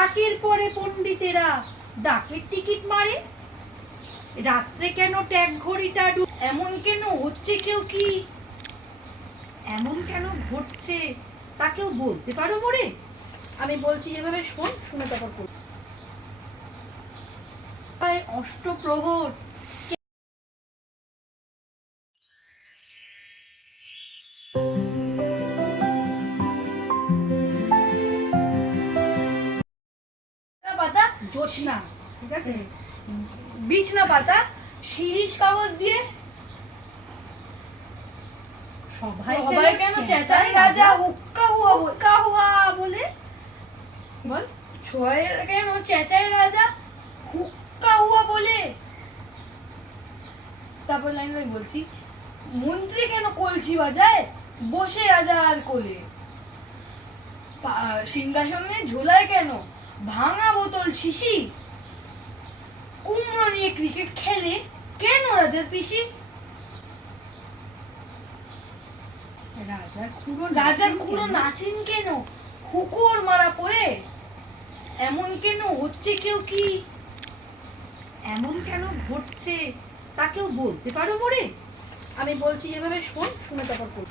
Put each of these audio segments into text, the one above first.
টাকের পরে পণ্ডিতেরা ডাকের টিকিট মারে, রাত্রে কেন ট্যাগ ঘড়িটা এমন কেন হচ্ছে, কেউ কি এমন কেন ঘটছে তা কেউ বলতে পারো মোরে? আমি বলছি যেভাবে শোন, শুনে তারপর কর। অষ্টপ্রহর পাতা, জোছনা, ঠিক আছে, বিছনা পাতা, শিরিষ কাগজ দিয়ে সবাই কেন চেঁচায় রাজা হুক্কা হুয়া হুক্কা হুয়া বলে? বল। সবাই কেন চেঁচায় রাজা হুক্কা হুয়া বলে? তারপর লাইন আমি বলছি, মন্ত্রী কেন কলসি বাজায় বসে রাজার কোলে? সিংহাসনে ঝোলায় কেন ভাঙা বোতল শিশি? কুমড়ো নিয়ে ক্রিকেট খেলে কেন রাজার পিসি? রাজার খুড়ো নাচেন কেন হুকোর মারা পড়ে? এমন কেন হচ্ছে, কেউ কি এমন কেন ঘটছে তা কেউ বলতে পারো মোরে? আমি বলছি যেভাবে শোন, শুনে তারপর কর।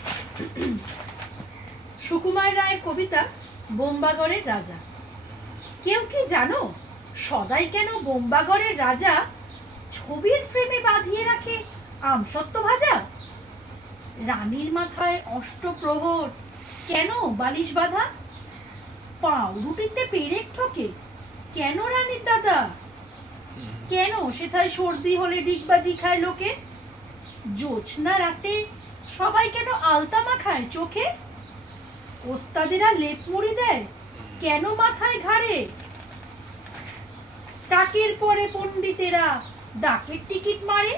সুকুমার রায়ের কবিতা বোম্বাগড়ের রাজা। কেউ কি জানো সদাই কেন বোম্বাগড়ের রাজা ছবির ফ্রেমে বাঁধিয়ে রাখে আমসত্ত্ব ভাজা? রানীর মাথায় অষ্টপ্রহর কেন বালিশ বাঁধা? পাউরুটিতে পেরেক ঠকে কেন রানীর দাদা? কেন সেথায় সর্দি হলে ডিগবাজি খায় লোকে? জোছনা রাতে সবাই কেন আলতা মাখায় চোখে? ওস্তাদেরা লেপ মুড়ি দেয় কেন মাথায় ঘাড়ে? টাকের পরে পণ্ডিতেরা ডাকের টিকিট মারে,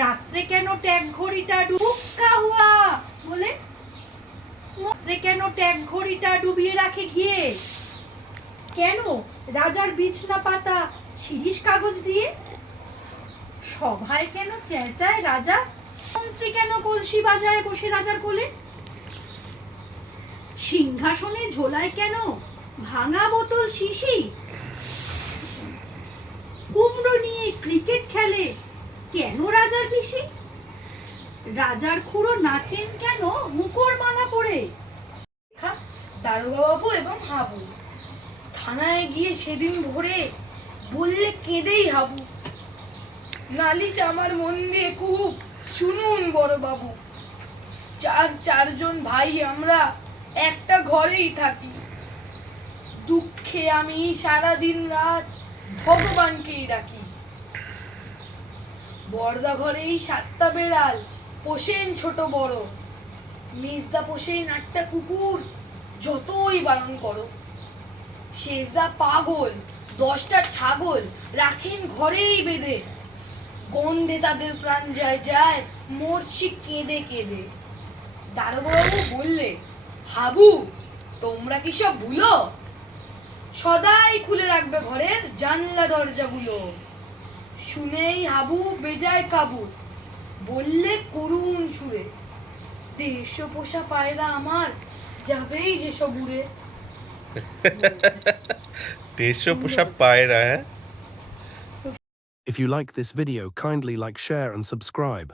রাত্রে কেন ট্যাগ ঘড়িটা হুক্কা হুয়া বলে? রাত্রে কেন ট্যাগ ঘড়িটা ডুবিয়ে রাখে ঘিয়ে? কেন রাজার বিছনা পাতা শিরিষ কাগজ দিয়ে? সভায় কেন চেঁচায় রাজা, মন্ত্রী কেন কলসি বাজায় বসে রাজার কোলে? সিংহাসনে ঝোলায় কেন ভাঙা বোতল শিশি? কুমড়ো নিয়ে ক্রিকেট খেলে কেন রাজার পিসি? রাজার খুড়ো নাচেন কেন মুখর মালা পরে? দারোগা বাবু এবং হাবু থানায় গিয়ে সেদিন ভোরে বললে কেঁদেই হাবু, নালিশ আমার মন দিয়ে খুব শুনুন বড় বাবু। চারজন ভাই আমরা একটা ঘরেই থাকি, দুঃখে আমি সারা দিন রাত ভগবানকেই ডাকি। বর্দা ঘরেই 7টা বেড়াল পোষেন ছোট বড়, মেজদা পোষেন 8টা কুকুর যতই বারণ করো। শেষদা পাগল 10টা ছাগল রাখেন ঘরেই বেঁধে, গন্ধে তাদের প্রাণ যায় যায় মরছি কেঁদে কেঁদে। দারোগাবাবু বললে, হাবু তোমরা কি সব ভুলো? সদাই খুলে রাখবে ঘরের জানলা দরজাগুলো। শুনেই হাবু বেজায় কাবু, বললে করুণ সুরে, 150 পোষা পায়রা আমার যাবেই যেসব উড়ে। 150 পোষা পায়রা, হ্যাঁ? If you like this video, kindly like, share and subscribe.